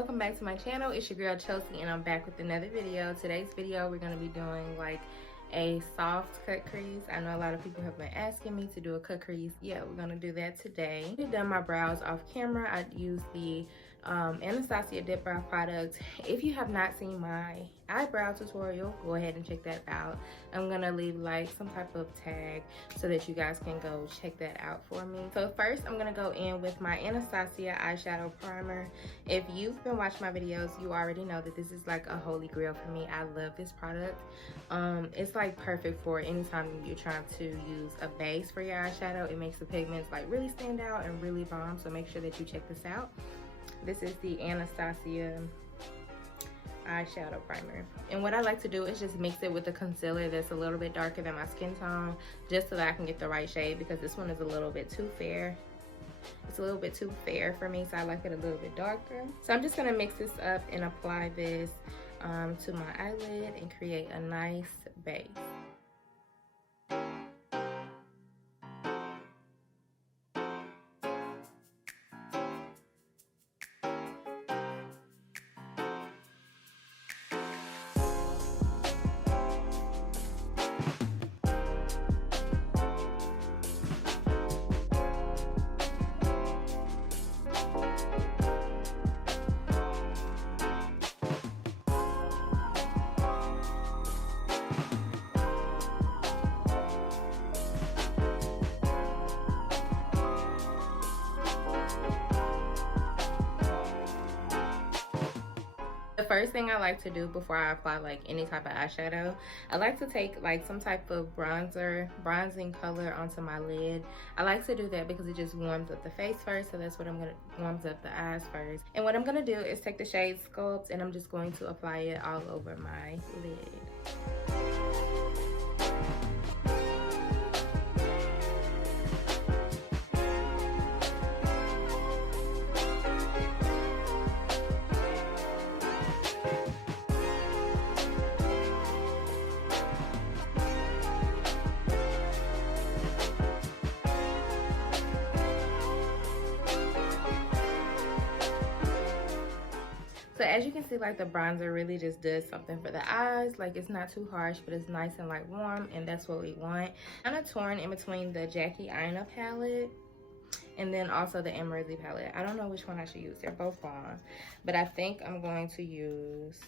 welcome back to my channel. It's your girl Chelsea and I'm back with another video. Today's video we're going to be doing like a soft cut crease. I know a lot of people have been asking me to do a cut crease. Yeah, we're going to do that today. I've done my brows off camera. I used the Anastasia Dip Brow product. If you have not seen my eyebrow tutorial, go ahead and check that out. I'm gonna leave like some type of tag so that you guys can go check that out for me. So first I'm gonna go in with my Anastasia eyeshadow primer. If you've been watching my videos, you already know that this is like a holy grail for me. I love this product. It's like perfect for anytime you're trying to use a base for your eyeshadow. It makes the pigments like really stand out and really bomb, so make sure that you check this out. This is the Anastasia eyeshadow primer, and what I like to do is just mix it with the concealer that's a little bit darker than my skin tone, just so that I can get the right shade, because this one is a little bit too fair. It's a little bit too fair for me, so I like it a little bit darker. So I'm just gonna mix this up and apply this to my eyelid and create a nice base. The first thing I like to do before I apply like any type of eyeshadow, I like to take like some type of bronzing color onto my lid. I like to do that because it just warms up the face first, so that's what I'm gonna, warms up the eyes first. And what I'm gonna do is take the shade Sculpt and I'm just going to apply it all over my lid. So as you can see, like the bronzer really just does something for the eyes. Like it's not too harsh, but it's nice and like warm, and that's what we want. I'm kind of torn in between the Jackie Aina palette and then also the Emeraldy palette. I don't know which one I should use. They're both bomb, but I think I'm going to use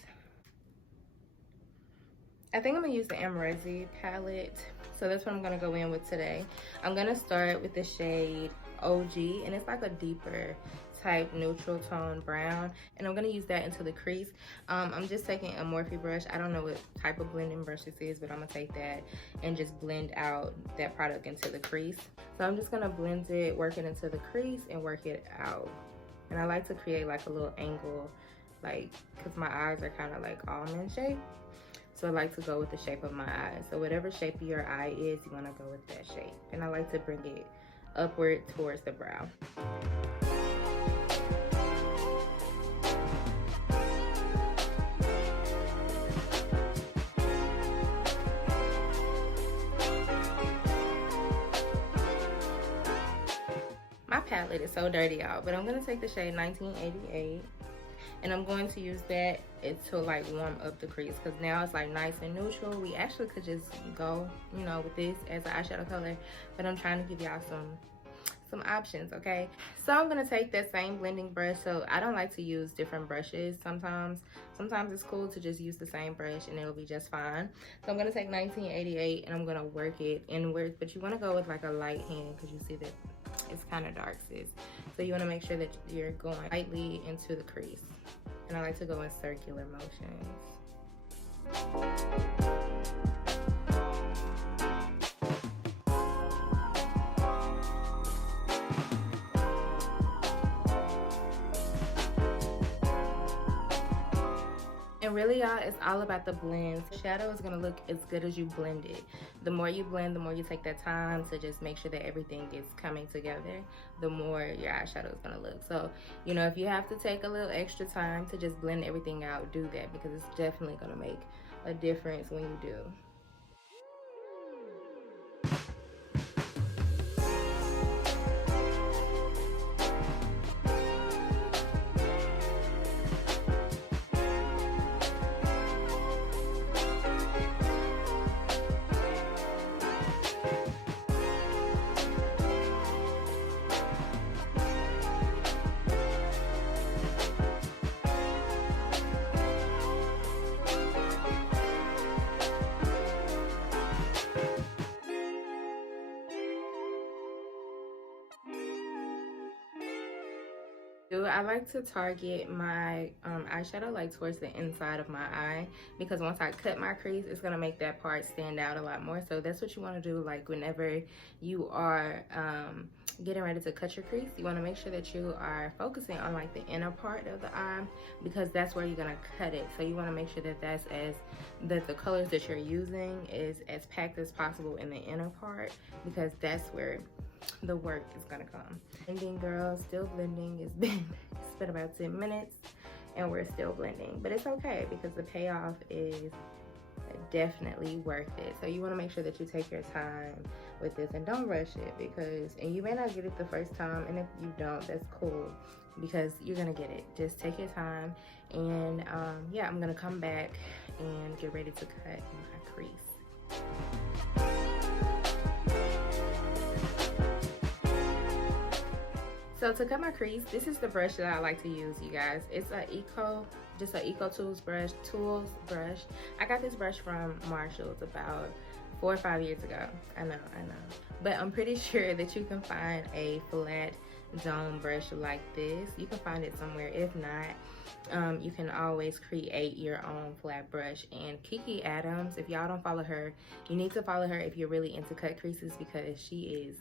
the Emeraldy palette. So that's what I'm gonna go in with today. I'm gonna start with the shade OG, and it's like a deeper type neutral tone brown, and I'm gonna use that into the crease. I'm just taking a Morphe brush. I don't know what type of blending brush this is, but I'm gonna take that and just blend out that product into the crease. So I'm just gonna blend it, work it into the crease and work it out. And I like to create like a little angle, like because my eyes are kind of like almond shape, so I like to go with the shape of my eyes. So whatever shape your eye is, you want to go with that shape, and I like to bring it upward towards the brow. My palette is so dirty, y'all, but I'm gonna take the shade 1988 and I'm going to use that to like warm up the crease, because now it's like nice and neutral. We actually could just go, you know, with this as an eyeshadow color, but I'm trying to give y'all some options, okay? So I'm gonna take that same blending brush. So I don't like to use different brushes. Sometimes it's cool to just use the same brush and it'll be just fine. So I'm gonna take 1988 and I'm gonna work it inward, but you want to go with like a light hand because you see that it's kind of dark, sis. So you want to make sure that you're going lightly into the crease, and I like to go in circular motions. And really, y'all, it's all about the blends. Shadow is gonna look as good as you blend it. The more you blend, the more you take that time to just make sure that everything is coming together, the more your eyeshadow is gonna look. So, you know, if you have to take a little extra time to just blend everything out, do that, because it's definitely gonna make a difference when you do. I like to target my eyeshadow like towards the inside of my eye, because once I cut my crease, it's gonna make that part stand out a lot more. So that's what you want to do, like whenever you are getting ready to cut your crease, you want to make sure that you are focusing on like the inner part of the eye, because that's where you're gonna cut it. So you want to make sure that that the colors that you're using is as packed as possible in the inner part, because that's where the work is gonna come. Blending, girl, still blending. It's been about 10 minutes and we're still blending, but it's okay because the payoff is definitely worth it. So you want to make sure that you take your time with this and don't rush it, because and you may not get it the first time, and if you don't, that's cool, because you're gonna get it. Just take your time, and yeah, I'm gonna come back and get ready to cut my crease. So to cut my crease, this is the brush that I like to use, you guys. It's just an Eco Tools brush. I got this brush from Marshall's about 4 or 5 years ago. I know. But I'm pretty sure that you can find a flat dome brush like this. You can find it somewhere. If not, you can always create your own flat brush. And Kiki Adams, if y'all don't follow her, you need to follow her if you're really into cut creases, because she is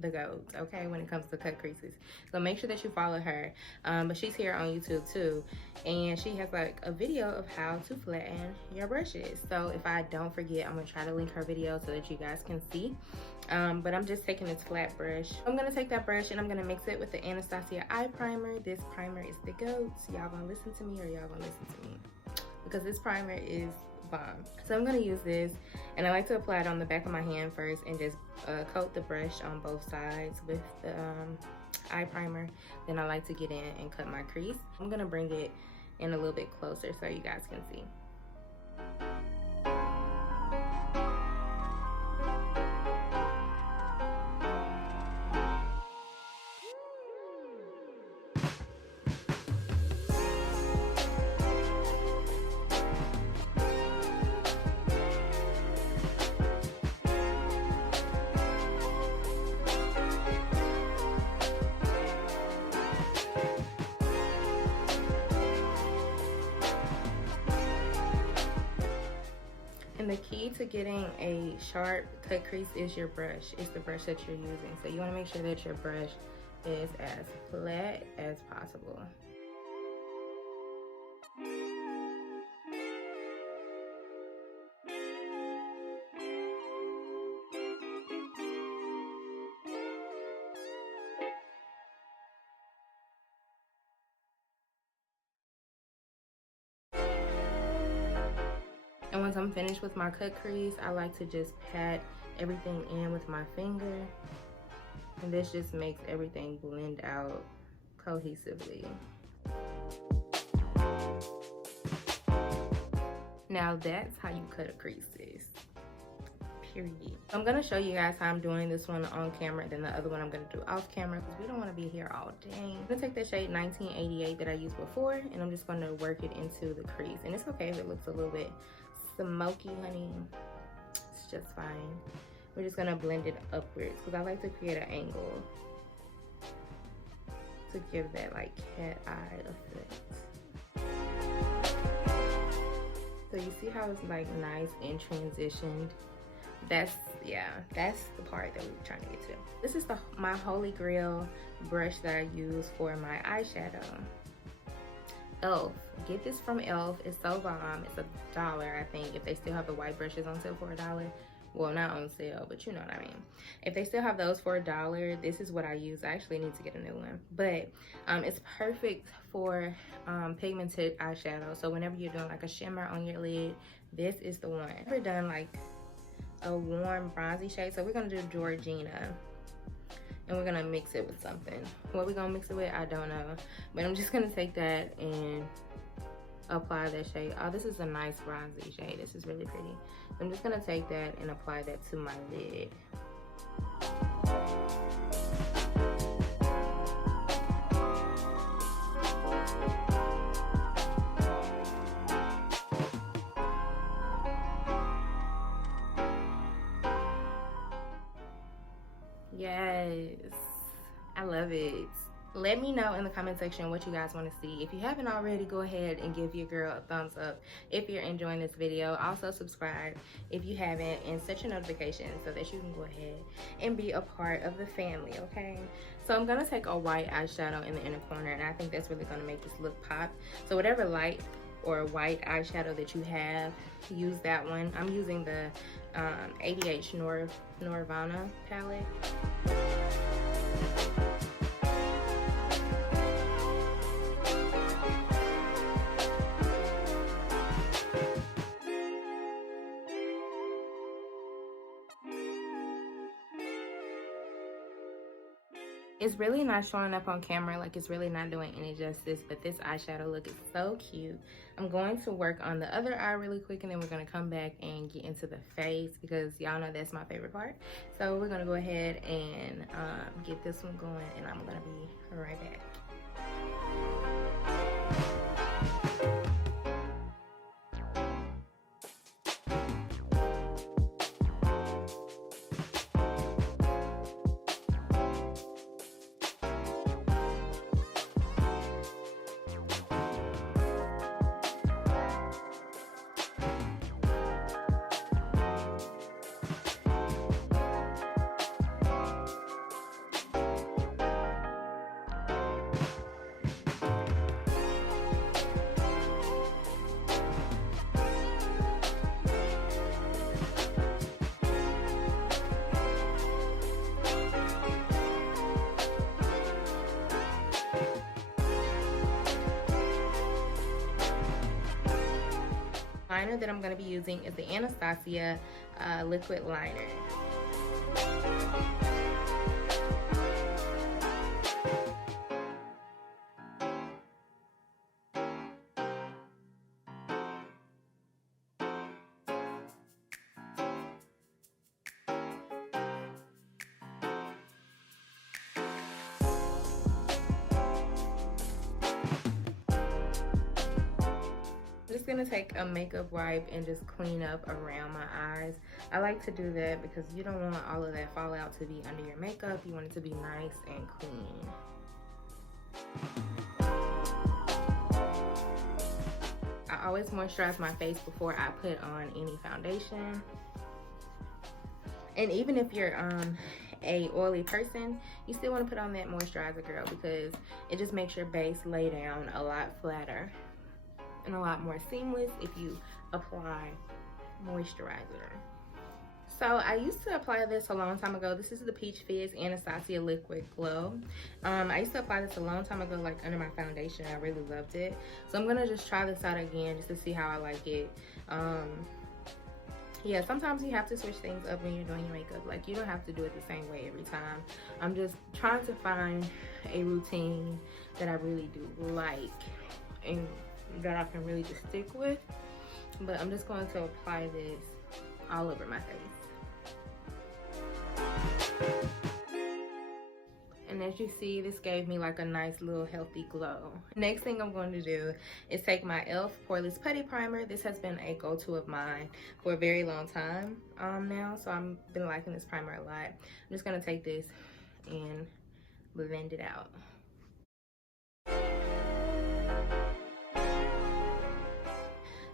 the goat, okay, when it comes to cut creases. So make sure that you follow her. But she's here on YouTube too, and she has like a video of how to flatten your brushes. So if I don't forget, I'm gonna try to link her video so that you guys can see. But I'm just taking this flat brush. I'm gonna take that brush and I'm gonna mix it with the Anastasia eye primer. This primer is the goat. Y'all gonna listen to me, or y'all gonna listen to me? Because this primer is bomb. So I'm gonna use this, and I like to apply it on the back of my hand first and just coat the brush on both sides with the eye primer. Then I like to get in and cut my crease. I'm gonna bring it in a little bit closer so you guys can see. And the key to getting a sharp cut crease is your brush. It's the brush that you're using. So you want to make sure that your brush is as flat as possible. And once I'm finished with my cut crease, I like to just pat everything in with my finger. And this just makes everything blend out cohesively. Now that's how you cut a crease, sis. Period. I'm gonna show you guys how I'm doing this one on camera, then the other one I'm gonna do off camera, because we don't want to be here all day. I'm gonna take the shade 1988 that I used before, and I'm just gonna work it into the crease. And it's okay if it looks a little bit smoky, honey. It's just fine. We're just gonna blend it upwards, because I like to create an angle to give that like cat eye effect. So you see how it's like nice and transitioned? That's the part that we were trying to get to. This is my holy grail brush that I use for my eyeshadow. Elf. Get this from Elf. It's so bomb. It's $1, I think, if they still have the white brushes on sale for $1. Well, not on sale, but you know what I mean. If they still have those for $1, this is what I use. I actually need to get a new one, but it's perfect for pigmented eyeshadow. So whenever you're doing like a shimmer on your lid, this is the one. I've never done like a warm bronzy shade, so we're gonna do Georgina, and we're gonna mix it with something. What we're gonna mix it with, I don't know, but I'm just gonna take that and apply that shade. Oh, this is a nice bronzy shade. This is really pretty. I'm just gonna take that and apply that to my lid. Yes, I love it. Let me know in the comment section what you guys want to see. If you haven't already, go ahead and give your girl a thumbs up if you're enjoying this video. Also subscribe if you haven't, and set your notifications so that you can go ahead and be a part of the family, okay? So I'm gonna take a white eyeshadow in the inner corner, and I think that's really gonna make this look pop. So whatever light or white eyeshadow that you have, use that one. I'm using the 80H Nirvana palette. It's really not showing up on camera, like it's really not doing any justice, but this eyeshadow look is so cute. I'm going to work on the other eye really quick, and then we're gonna come back and get into the face, because y'all know that's my favorite part. So we're gonna go ahead and get this one going, and I'm gonna be right back. Liner that I'm going to be using is the Anastasia liquid liner. I'm just gonna take a makeup wipe and just clean up around my eyes. I like to do that because you don't want all of that fallout to be under your makeup. You want it to be nice and clean. I always moisturize my face before I put on any foundation. And even if you're a oily person, you still want to put on that moisturizer, girl, because it just makes your base lay down a lot flatter and a lot more seamless if you apply moisturizer. So I used to apply this a long time ago. This is the Peach Fizz Anastasia Liquid Glow. I used to apply this a long time ago, like under my foundation. I really loved it. So I'm gonna just try this out again just to see how I like it. Yeah, sometimes you have to switch things up when you're doing your makeup. Like, you don't have to do it the same way every time. I'm just trying to find a routine that I really do like and that I can really just stick with. But I'm just going to apply this all over my face. And as you see, this gave me like a nice little healthy glow. Next thing I'm going to do is take my e.l.f. Poreless Putty Primer. This has been a go-to of mine for a very long time now, so I've been liking this primer a lot. I'm just going to take this and blend it out.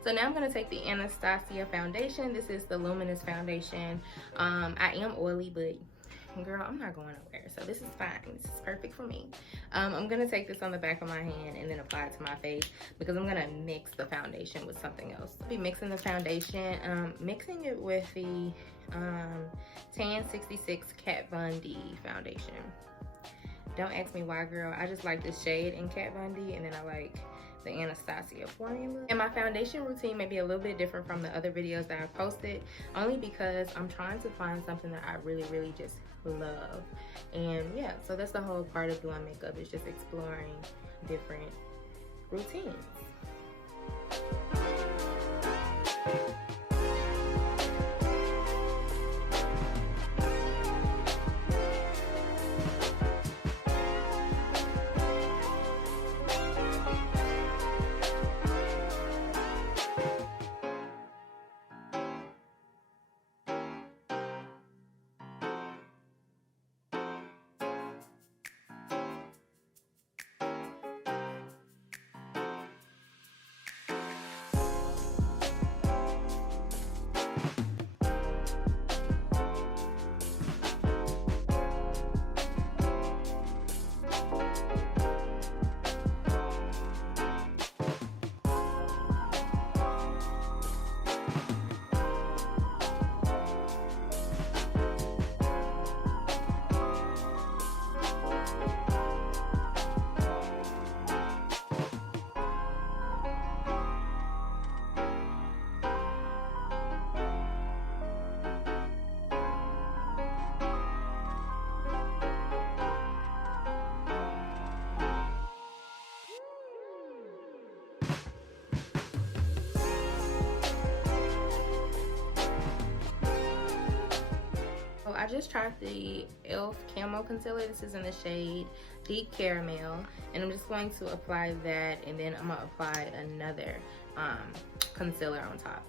So now I'm going to take the Anastasia foundation. This is the Luminous foundation. I am oily, but girl, I'm not going nowhere, so this is fine. This is perfect for me. I'm going to take this on the back of my hand and then apply it to my face because I'm going to mix the foundation with something else. I'll be mixing the foundation, mixing it with the Tan 66 Kat Von D foundation. Don't ask me why, girl. I just like this shade in Kat Von D, and then I like the Anastasia formula. And my foundation routine may be a little bit different from the other videos that I posted, only because I'm trying to find something that I really just love. And yeah, so that's the whole part of doing makeup, is just exploring different routines. I just tried the e.l.f. Camo Concealer. This is in the shade Deep Caramel. And I'm just going to apply that, and then I'm going to apply another concealer on top.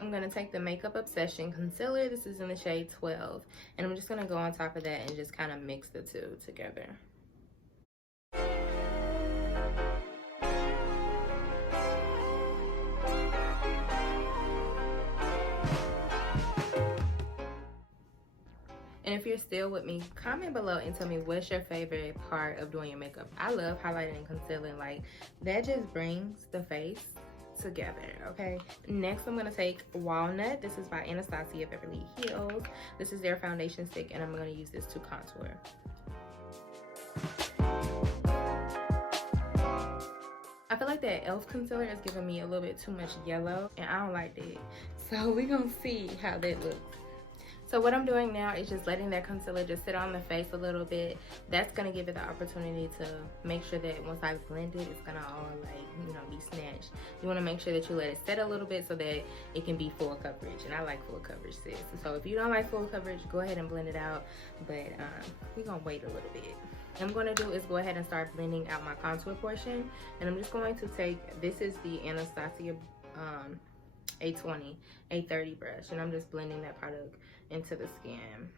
I'm going to take the Makeup Obsession Concealer. This is in the shade 12. And I'm just going to go on top of that and just kind of mix the two together. And if you're still with me, comment below and tell me what's your favorite part of doing your makeup. I love highlighting and concealing. Like, that just brings the face together. Okay, next I'm gonna take Walnut. This is by Anastasia Beverly Hills. This is their foundation stick, and I'm gonna use this to contour. I feel like that e.l.f. concealer is giving me a little bit too much yellow, and I don't like that. So we're gonna see how that looks. So what I'm doing now is just letting that concealer just sit on the face a little bit. That's gonna give it the opportunity to make sure that once I blend it, it's gonna all, like, you know, be snatched. You wanna make sure that you let it set a little bit so that it can be full coverage. And I like full coverage, sis. So if you don't like full coverage, go ahead and blend it out. But we're gonna wait a little bit. What I'm gonna do is go ahead and start blending out my contour portion. And I'm just going to take, this is the Anastasia A30 brush, and I'm just blending that product into the skin.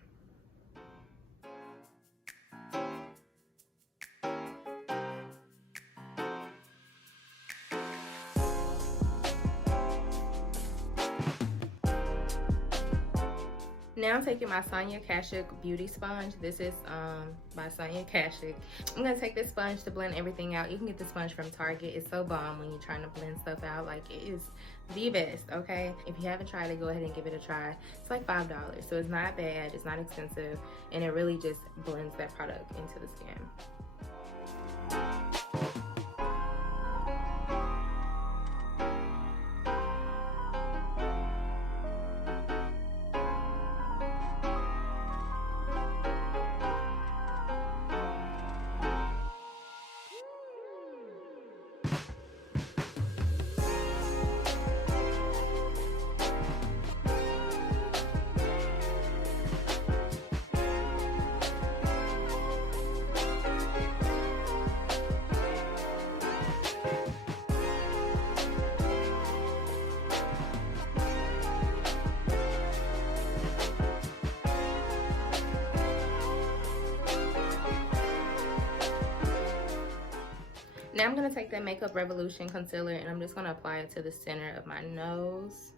Now I'm taking my Sonia Kashuk beauty sponge. This is by Sonia Kashuk. I'm gonna take this sponge to blend everything out. You can get the sponge from Target. It's so bomb when you're trying to blend stuff out. Like, it is the best, okay? If you haven't tried it, go ahead and give it a try. It's like $5, so it's not bad, it's not expensive, and it really just blends that product into the skin. Now I'm gonna take that Makeup Revolution concealer, and I'm just gonna apply it to the center of my nose.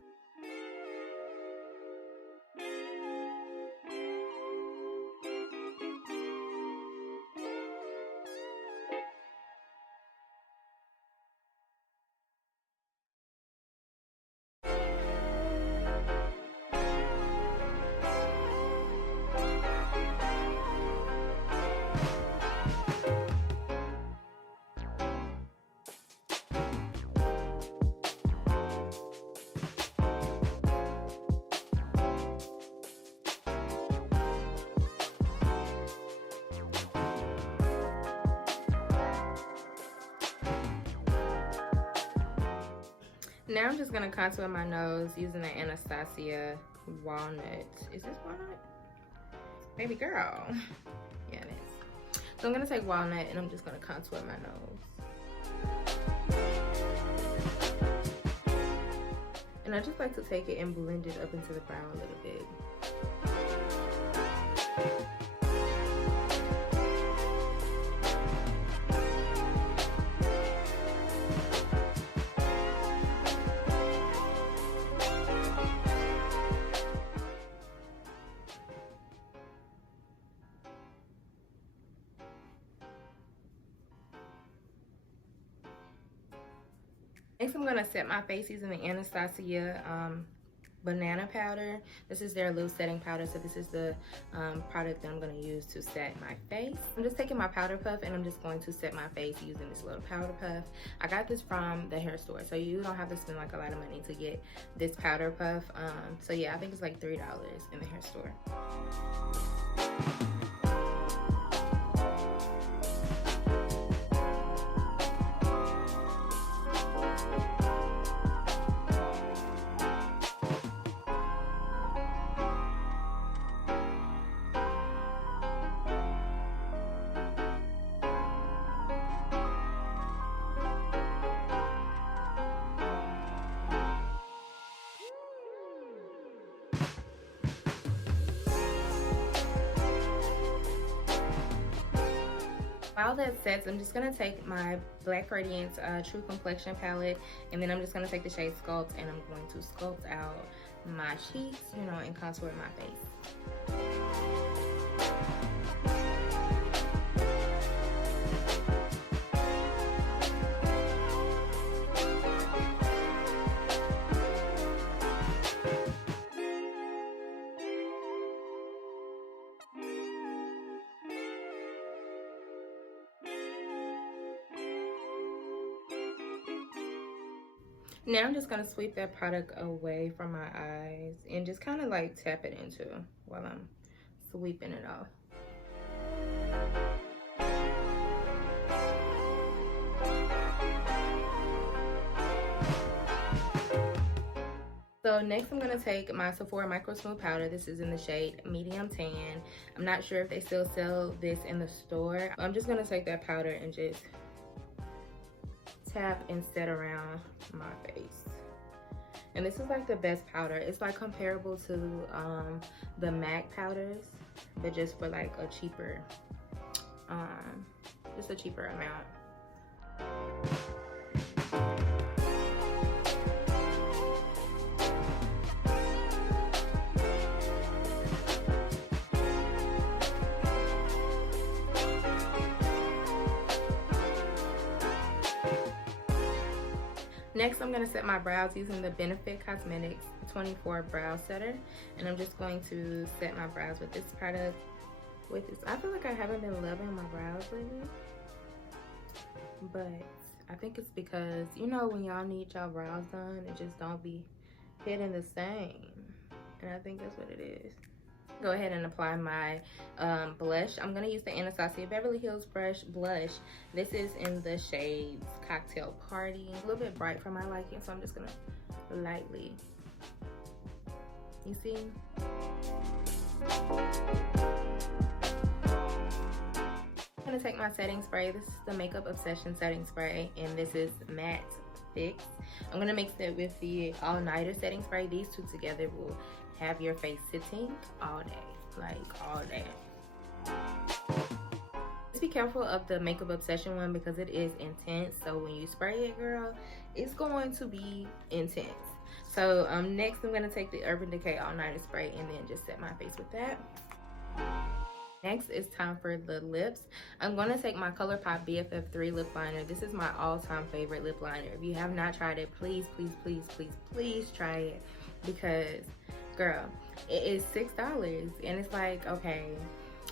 Now I'm just gonna contour my nose using the Anastasia Walnut. Is this Walnut? Baby girl. Yeah, it is. So I'm gonna take Walnut, and I'm just gonna contour my nose. And I just like to take it and blend it up into the brow a little bit. Next, I'm gonna set my face using the Anastasia banana powder. This is their loose setting powder, so this is the product that I'm going to use to set my face. I'm just taking my powder puff and I'm just going to set my face using this little powder puff. I got this from the hair store, so you don't have to spend like a lot of money to get this powder puff. So yeah, I think it's like $3 in the hair store. While that sets, I'm just gonna take my Black Radiance True Complexion palette, and then I'm just gonna take the shade Sculpt, and I'm going to sculpt out my cheeks, you know, and contour my face. Now I'm just gonna sweep that product away from my eyes and just kind of like tap it into while I'm sweeping it off. So next I'm gonna take my Sephora Micro Smooth Powder. This is in the shade Medium Tan. I'm not sure if they still sell this in the store. I'm just gonna take that powder and just tap and set around my face. And this is like the best powder. It's like comparable to the MAC powders, but just for like a cheaper, just a cheaper amount. Next, I'm going to set my brows using the Benefit Cosmetics 24 Brow Setter. And I'm just going to set my brows with this product. I feel like I haven't been loving my brows lately. But I think it's because, you know, when y'all need y'all brows done, it just don't be hitting the same. And I think that's what it is. Go ahead and apply my blush. I'm going to use the Anastasia Beverly Hills blush. This is in the shades Cocktail Party. A little bit bright for my liking, so I'm just going to lightly, you see? I'm going to take my setting spray. This is the Makeup Obsession setting spray, and this is Matte Fix. I'm going to mix it with the All Nighter setting spray. These two together will have your face sitting all day, like all day. Just be careful of the Makeup Obsession one because it is intense. So when you spray it, girl, it's going to be intense. So next I'm going to take the Urban Decay All Nighter spray and then just set my face with that. Next, it's time for the lips. I'm going to take my ColourPop BFF3 lip liner. This is my all-time favorite lip liner. If you have not tried it, please, please, please, please, please try it, because girl, it is $6 and it's like, okay,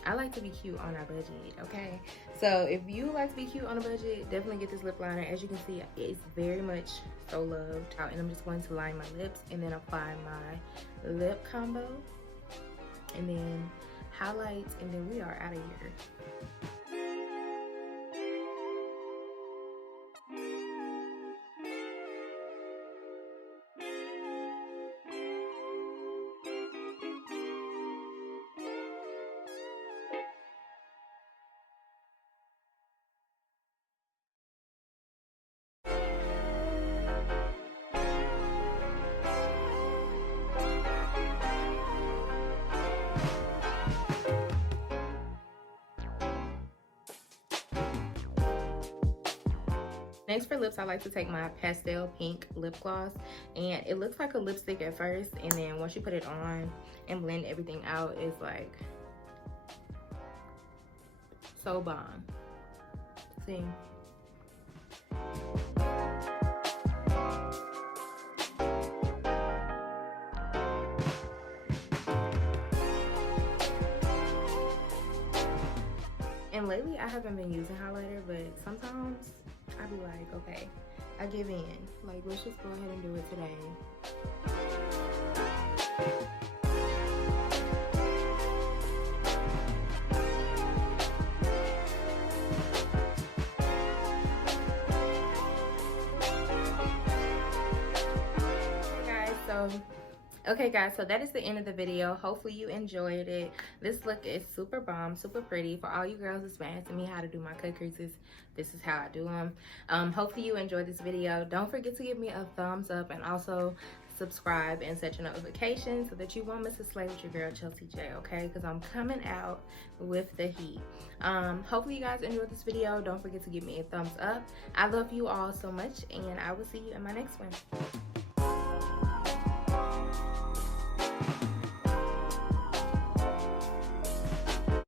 I like to be cute on a budget, okay? So if you like to be cute on a budget, definitely get this lip liner. As you can see, it's very much so loved. And I'm just going to line my lips and then apply my lip combo and then highlight, and then we are out of here. Next for lips, I like to take my pastel pink lip gloss, and it looks like a lipstick at first, and then once you put it on and blend everything out, it's like so bomb. See? lately I haven't been using highlighter, but sometimes I be like, okay, I give in. Like, let's just go ahead and do it today. Okay guys, so that is the end of the video. Hopefully you enjoyed it. This look is super bomb, super pretty. For all you girls that's been asking me how to do my cut creases, this is how I do them. Hopefully you enjoyed this video. Don't forget to give me a thumbs up and also subscribe and set your notifications so that you won't miss a slay with your girl Chelsea J, okay? Because I'm coming out with the heat. Hopefully you guys enjoyed this video. Don't forget to give me a thumbs up. I love you all so much, and I will see you in my next one.